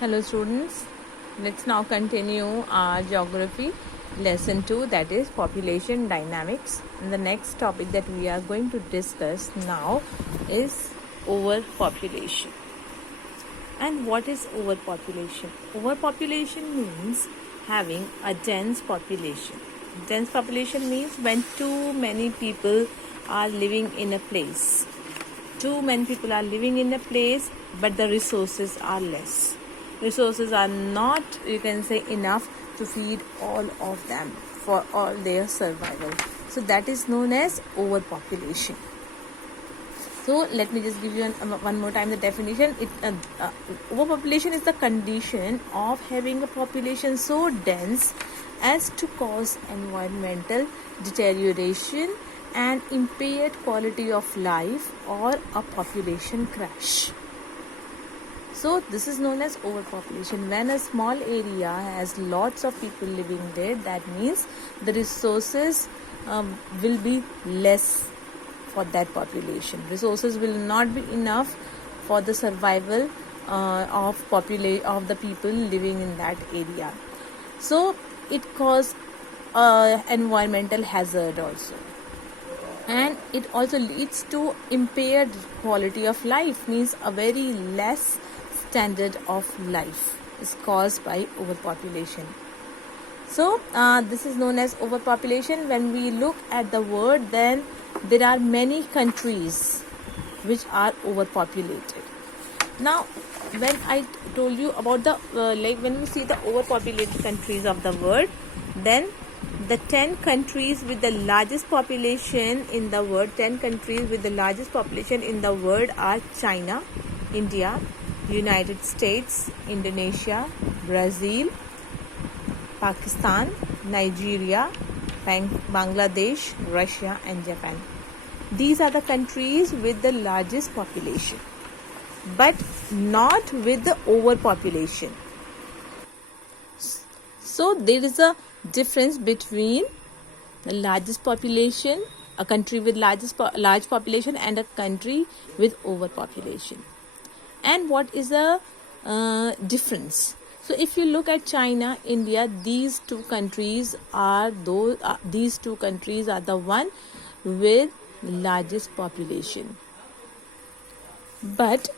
Hello students, let's now continue our geography lesson 2, that is population dynamics. And the next topic that we are going to discuss now is overpopulation. And what is overpopulation? Overpopulation means having a dense population. Dense population means when too many people are living in a place. Too many people are living in a place, but the resources are less. Resources are not, you can say, enough to feed all of them for all their survival. So that is known as overpopulation. So let me just give you one more time the definition. Overpopulation is the condition of having a population so dense as to cause environmental deterioration and impaired quality of life or a population crash. So this is known as overpopulation. When a small area has lots of people living there, that means the resources will be less for that population. Resources will not be enough for the survival of the people living in that area. So it causes environmental hazard also. And it also leads to impaired quality of life, means a very less standard of life is caused by overpopulation. So this is known as overpopulation. When we look at the word, then there are many countries which are overpopulated. Now when I told you about the when we see the overpopulated countries of the world, then the 10 countries with the largest population in the world, 10 countries with the largest population in the world are China, India, United States, Indonesia, Brazil, Pakistan, Nigeria, Bangladesh, Russia and Japan. These are the countries with the largest population, but not with the overpopulation. So there is a difference between the largest population, a country with large population, and a country with overpopulation. And what is the difference? So if you look at China, India, these two countries are the one with largest population. But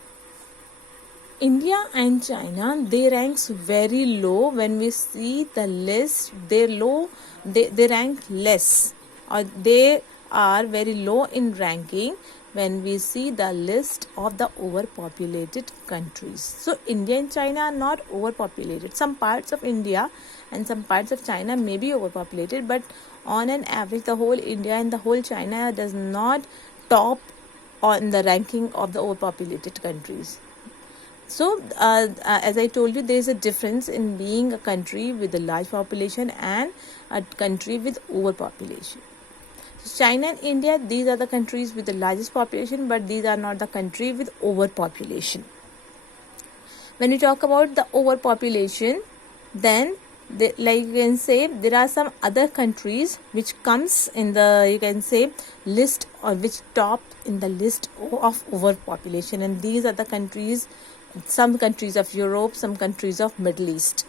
India and China, they ranks very low. When we see the list, they rank less, or they are very low in ranking when we see the list of the overpopulated countries. So India and China are not overpopulated. Some parts of India and some parts of China may be overpopulated, but on an average, the whole India and the whole China does not top on the ranking of the overpopulated countries. So as I told you, there is a difference in being a country with a large population and a country with overpopulation. So China and India, these are the countries with the largest population, but these are not the country with overpopulation. When we talk about the overpopulation, then like you can say, there are some other countries which comes in the, you can say, list, or which top in the list of overpopulation, and these are the countries, some countries of Europe, some countries of Middle East.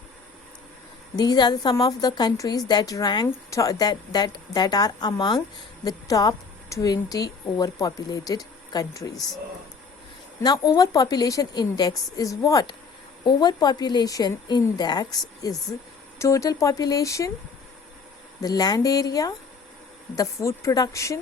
These are some of the countries that rank that are among the top 20 overpopulated countries. Now overpopulation index is what? Overpopulation index is total population, the land area, the food production,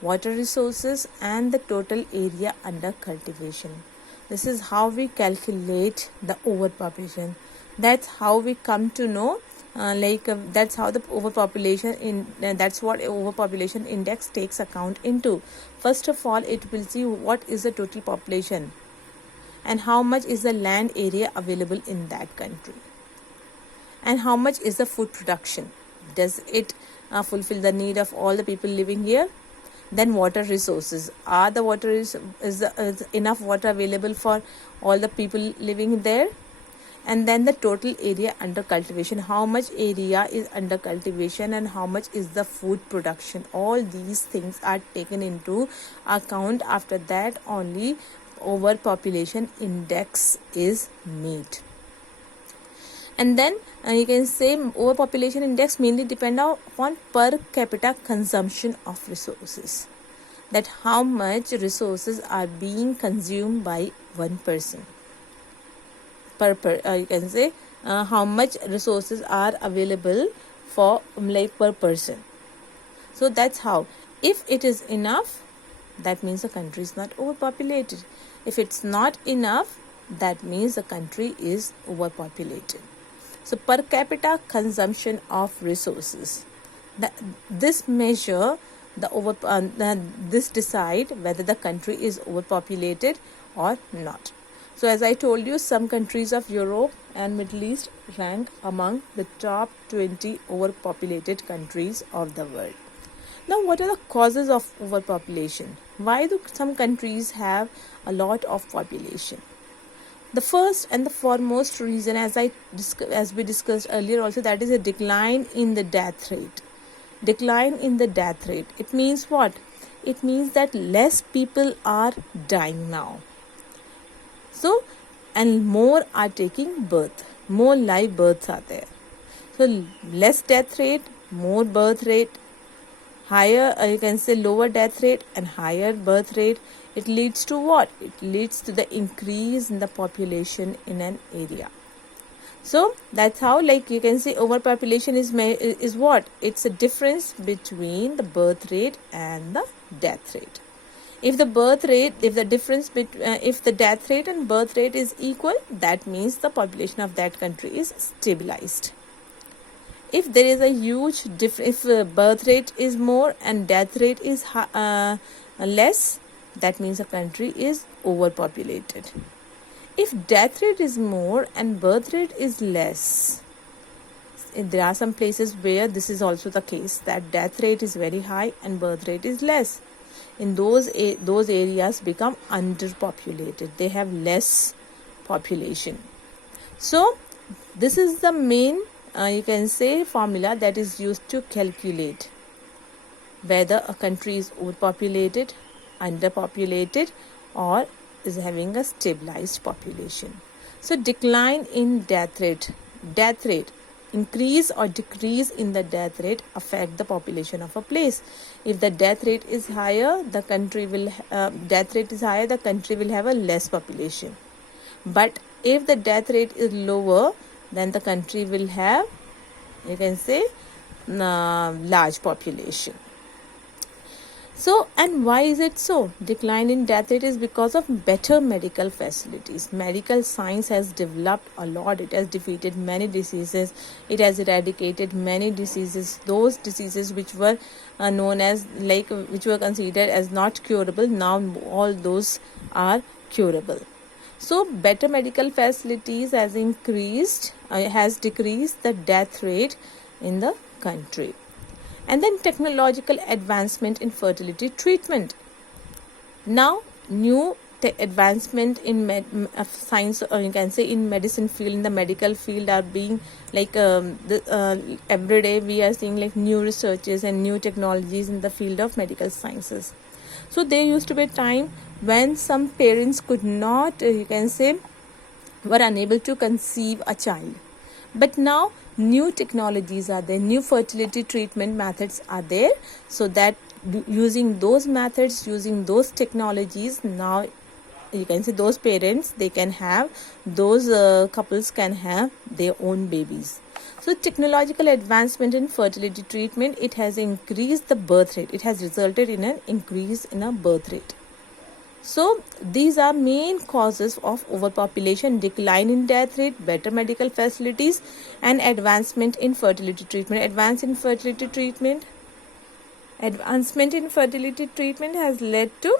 water resources, and the total area under cultivation. This is how we calculate the overpopulation. That's how we come to know, that's how the overpopulation that's what overpopulation index takes account into. First of all, it will see what is the total population and how much is the land area available in that country, and how much is the food production. Does it fulfill the need of all the people living here? Then water resources. Are the water is enough water available for all the people living there? And then the total area under cultivation. How much area is under cultivation and how much is the food production? All these things are taken into account. After that only overpopulation index is made. And then you can say overpopulation index mainly depend upon per capita consumption of resources, that how much resources are being consumed by one person you can say how much resources are available for like per person. So that's how, if it is enough, that means the country is not overpopulated. If it's not enough, that means the country is overpopulated. So per capita consumption of resources, this measure this decide whether the country is overpopulated or not. So as I told you, some countries of Europe and Middle East rank among the top 20 overpopulated countries of the world. Now, what are the causes of overpopulation? Why do some countries have a lot of population? The first and the foremost reason, as we discussed earlier also, that is a decline in the death rate. Decline in the death rate. It means what? It means that less people are dying now. So, and more are taking birth. More live births are there. So, less death rate, more birth rate, higher, you can say lower death rate and higher birth rate. It leads to what? It leads to the increase in the population in an area. So that's how, like you can say, overpopulation is what? It's a difference between the birth rate and the death rate. If the death rate and birth rate is equal, that means the population of that country is stabilized. If there is a huge difference, if birth rate is more and death rate is less, that means the country is overpopulated. If death rate is more and birth rate is less, there are some places where this is also the case, that death rate is very high and birth rate is less. In those areas become underpopulated. They have less population. So this is the main you can say formula that is used to calculate whether a country is overpopulated, underpopulated, or is having a stabilized population. So decline in death rate, increase or decrease in the death rate affect the population of a place. If the death rate is higher, the country will have a less population. But if the death rate is lower, then the country will have, you can say, large population. So, and why is it so? Decline in death rate is because of better medical facilities. Medical science has developed a lot. It has defeated many diseases. It has eradicated many diseases. Those diseases which were known as, which were considered as not curable, now all those are curable. So, better medical facilities has decreased the death rate in the country. And then technological advancement in fertility treatment. Now, new advancement in science, or you can say in medicine field, in the medical field, are being every day we are seeing like new researches and new technologies in the field of medical sciences. So there used to be a time when some parents could not, you can say, were unable to conceive a child. But now new technologies are there, new fertility treatment methods are there, so that using those methods, using those technologies, now you can say those parents, they can have, those couples can have their own babies. So technological advancement in fertility treatment, it has increased the birth rate. It has resulted in an increase in a birth rate. So these are main causes of overpopulation: decline in death rate, better medical facilities, and advancement in fertility treatment. Advancement in fertility treatment has led to,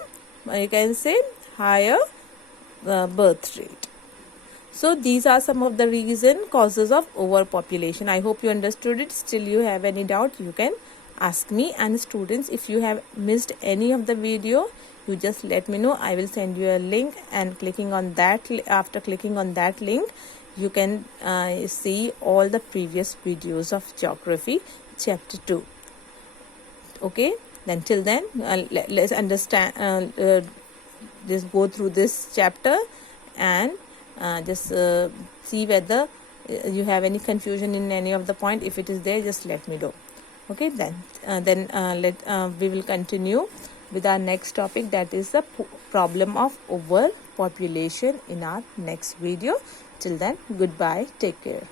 you can say, higher birth rate. So these are some of the causes of overpopulation. I hope you understood it. Still you have any doubt, you can ask me. And students, if you have missed any of the video, you just let me know. I will send you a link, and after clicking on that link, you can see all the previous videos of geography chapter 2. Okay, then till then, let's understand, just go through this chapter and just see whether you have any confusion in any of the point, if it is there, just let me know. Okay, then we will continue with our next topic, that is the problem of overpopulation, in our next video. Till then, goodbye, take care.